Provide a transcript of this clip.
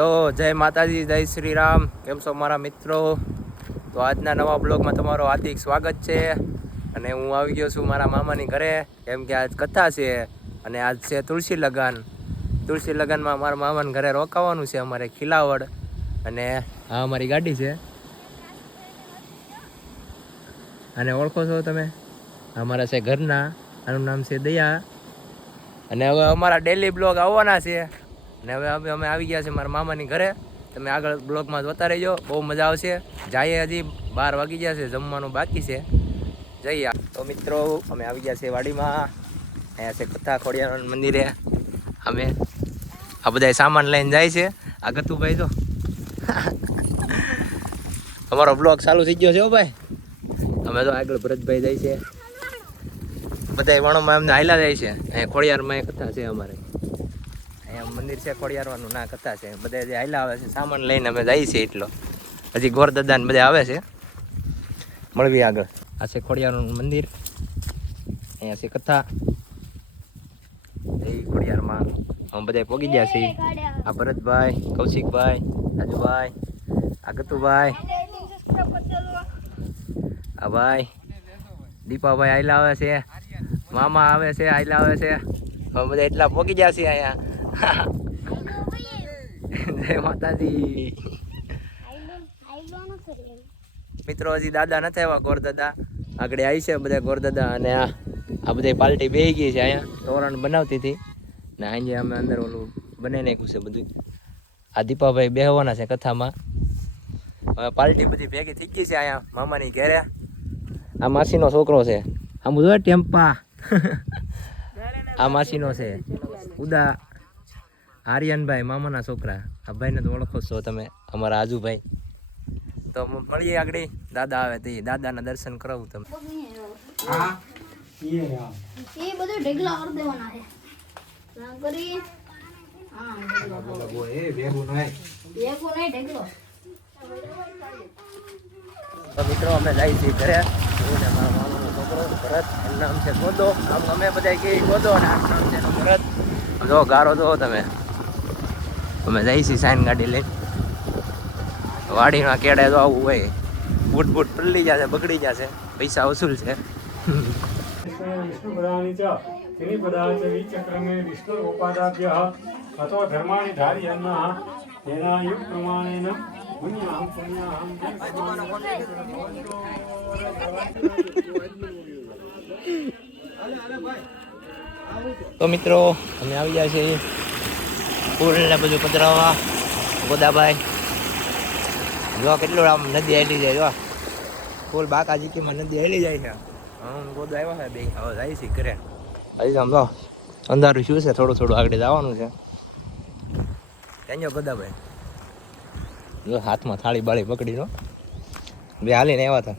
તો જય માતાજી, જય શ્રી રામ કેમ છો મારા મિત્રો? તો આજના નવા બ્લોગમાં તમારું હાર્દિક સ્વાગત છે. અને હું આવી ગયો છું મારા મામાની ઘરે. કેમ કે આજ કથા છે અને આજ છે તુલસી લગન. તુલસી લગનમાં મારા મામાના ઘરે રોકાવાનું છે અમારે ખીલાવડ. અને આ અમારી ગાડી છે. અને ઓળખો છો તમે? અમારા છે ઘરના. આનું નામ છે દયા. અને હવે અમારા ડેલી બ્લોગ આવવાના છે. અને હવે હવે અમે આવી ગયા છે મારા મામાની ઘરે. તમે આગળ બ્લોગમાં જોતા રહેજો. બહુ મજા આવશે. જઈએ હજી બાર વાગી ગયા છે, જમવાનું બાકી છે. જઈએ તો મિત્રો, અમે આવી ગયા છે વાડીમાં. અહીંયા છે કથા ખોડિયાર મંદિરે. અમે આ બધા સામાન લઈને જાય છે. આ ગતુભાઈ તો અમારો બ્લોગ ચાલુ થઈ ગયો છે ભાઈ. અમે તો આગળ ભરતભાઈ જાય છે. બધા વણોમાં એમને હાયલા જાય છે. અહીંયા ખોડિયારમાં એ કથા છે અમારે. અહીંયા મંદિર છે, ખોડિયારવાનું. ના, કથા છે. બધા જે હાલા આવે છે, સામાન લઈને અમે જઈએ છીએ એટલો. હજી ગોરદાદા ને બધા આવે છે. મળવી આગળ. આ છે ખોડિયારનું મંદિર. અહીંયા છે કથા. એ ખોડિયારમાં અમે બધા પોગી ગયા છીએ. આ ભરતભાઈ, કૌશિકભાઈ, રાજુભાઈ, આ ગતુભાઈ, આ ભાઈ, દીપાભાઈ આયલા આવે છે. મામા આવે છે આયલા આવે છે. અમે બધા એટલા પોગી ગયા છે અહીંયા. જય માતાજી. મિત્રો, હજી દાદા નથી આવ્યા ગોરદાદા. આગળ આવી છે બધા ગોરદાદા અને આ આ બધી પાર્ટી બેહી ગઈ છે અહીંયા. તોરણ બનાવતી હતી. ને આજે અમે અંદર ઓલું બનાવી નાખ્યું છે બધું. આ દીપાભાઈ બેહવાના છે કથામાં. હવે પાર્ટી બધી ભેગી થઈ ગઈ છે અહીંયા મામાની ઘેરે. આ માસીનો છોકરો છે. આમ જો ટેમ્પા. આ માસીનો છે. ઉદા આર્યનભાઈ મામાના છોકરા. આ ભાઈને તો ઓળખો છો તમે અમારા આજુભાઈ. તો મળીએ આગળ. દાદા આવે તે દાદાના દર્શન કરાવું તમે એ બધું ઢગલા કરી દેવાના છે. કરી. હા ઢગલો. ભેગું નહીં ઢગલો. તો મિત્રો અમે જઈએ છીએ ઘરે. હું ને મારા મામાનો છોકરો ભરત એનું નામ છે ગોદો. આમ અમે બધા કહીએ ગોદો અને આનું નામ છે ભરત. જો ગારો જો તમે. અમે જઈશી છીએ સાઈન ગાડી લઈને. વાડીમાં કેડે તો આવું હોય. બૂટ બૂટ પલળી જશે બગડી જશે. પૈસા વસૂલ છે. તો મિત્રો અમે આવી ગયા છીએ ફૂલ ને બધું પધરાવવા ગોદાભાઈ જો કેટલું આમ નદી હેલી જાય, જો. ફૂલ બાકા જીકીમાં નદી હેલી જાય છે. હા ગોદો આવ્યો છે, બે. હવે જાય છે ઘરે. હજી સમજો અંધારું શું છે, થોડું થોડું આગળ જવાનું છે. ત્યાં ગોદાભાઈ જો, હાથમાં થાળી બાળી પકડી નો બે હાલીને આવ્યા હતા.